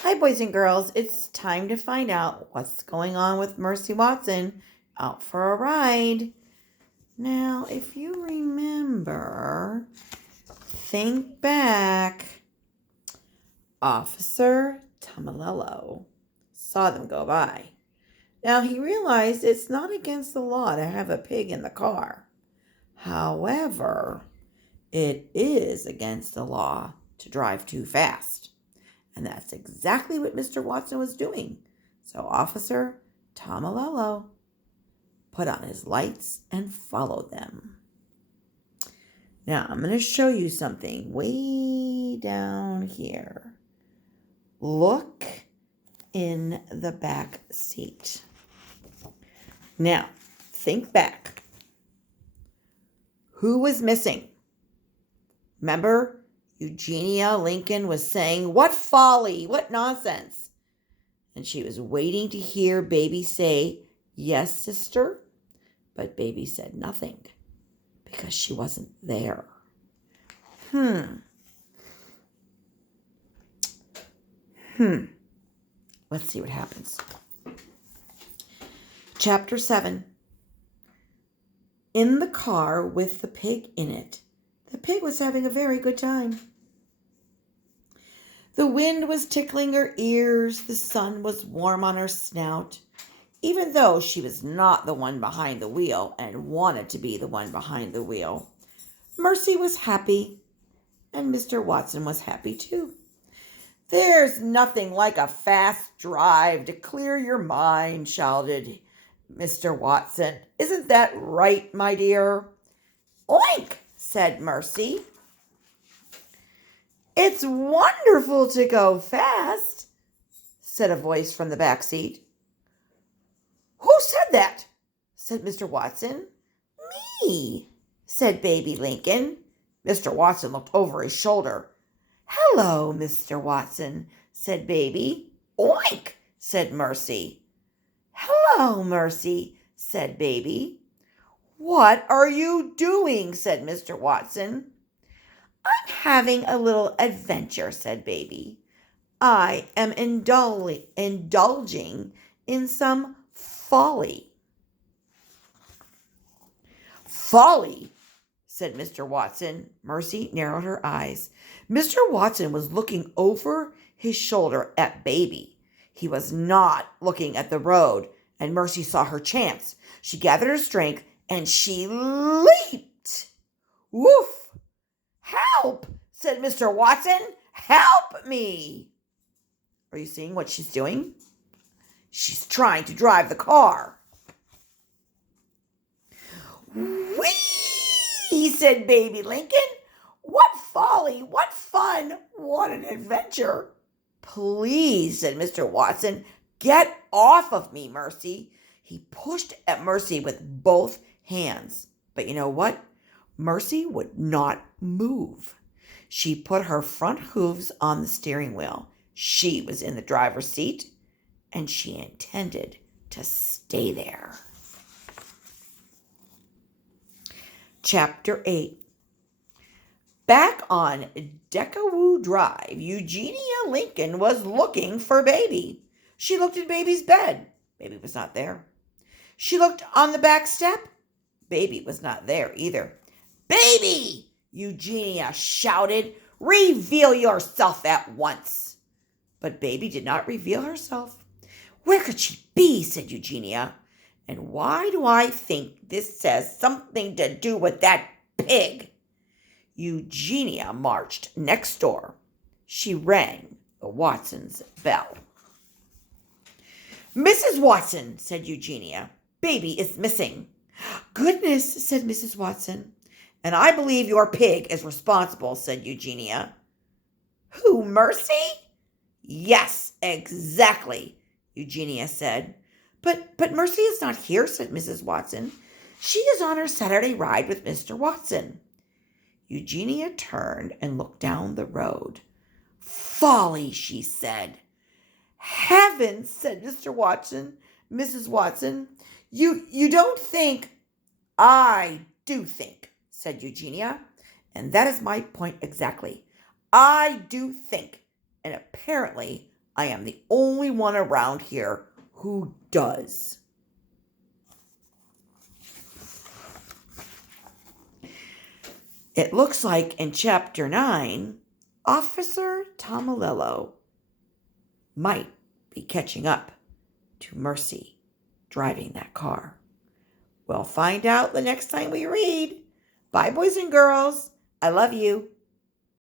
Hi, boys and girls. It's time to find out what's going on with Mercy Watson out for a ride. Now, if you remember, think back. Officer Tomalello saw them go by. Now, he realized it's not against the law to have a pig in the car. However, it is against the law to drive too fast. And that's exactly what Mr. Watson was doing. So Officer Tomalello put on his lights and followed them. Now I'm going to show you something way down here. Look in the back seat. Now, think back. Who was missing? Remember, Eugenia Lincoln was saying, "What folly, what nonsense." And she was waiting to hear Baby say, "Yes, sister." But Baby said nothing because she wasn't there. Let's see what happens. Chapter 7. In the car with the pig in it. The pig was having a very good time. The wind was tickling her ears. The sun was warm on her snout. Even though she was not the one behind the wheel and wanted to be the one behind the wheel, Mercy was happy, and Mr. Watson was happy too. "There's nothing like a fast drive to clear your mind," shouted Mr. Watson. "Isn't that right, my dear?" "Oink," said Mercy. "It's wonderful to go fast," said a voice from the back seat. "Who said that?" said Mr. Watson. "Me," said Baby Lincoln. Mr. Watson looked over his shoulder. "Hello, Mr. Watson," said Baby. "Oink," said Mercy. "Hello, Mercy," said Baby. "What are you doing?" said Mr. Watson. "I'm having a little adventure," said Baby. "I am indulging in some folly." "Folly," said Mr. Watson. Mercy narrowed her eyes. Mr. Watson was looking over his shoulder at Baby. He was not looking at the road, and Mercy saw her chance. She gathered her strength, and she leaped. "Woof! Help!" said Mr. Watson. "Help me!" Are you seeing what she's doing? She's trying to drive the car. "Whee!" said Baby Lincoln. "What folly! What fun! What an adventure!" "Please," said Mr. Watson, "get off of me, Mercy." He pushed at Mercy with both hands. But you know what? Mercy would not move. She put her front hooves on the steering wheel. She was in the driver's seat, and she intended to stay there. Chapter 8. Back on Deckawoo Drive, Eugenia Lincoln was looking for Baby. She looked at Baby's bed. Baby was not there. She looked on the back step. Baby was not there either. "Baby!" Eugenia shouted. "Reveal yourself at once." But Baby did not reveal herself. "Where could she be?" said Eugenia. "And why do I think this has something to do with that pig?" Eugenia marched next door. She rang the Watsons' bell. "Mrs. Watson," said Eugenia, "Baby is missing." "Goodness," said Mrs. Watson. "And I believe your pig is responsible," said Eugenia. "Who, Mercy?" "Yes, exactly," Eugenia said. But Mercy is not here," said Mrs. Watson. "She is on her Saturday ride with Mr. Watson." Eugenia turned and looked down the road. "Folly," she said. "Heavens," said Mrs. Watson. You don't think—" "I do think," said Eugenia. "And that is my point exactly. I do think. And apparently I am the only one around here who does. It looks like in Chapter 9, Officer Tomilello might be catching up to Mercy driving that car. We'll find out the next time we read. Bye, boys and girls. I love you.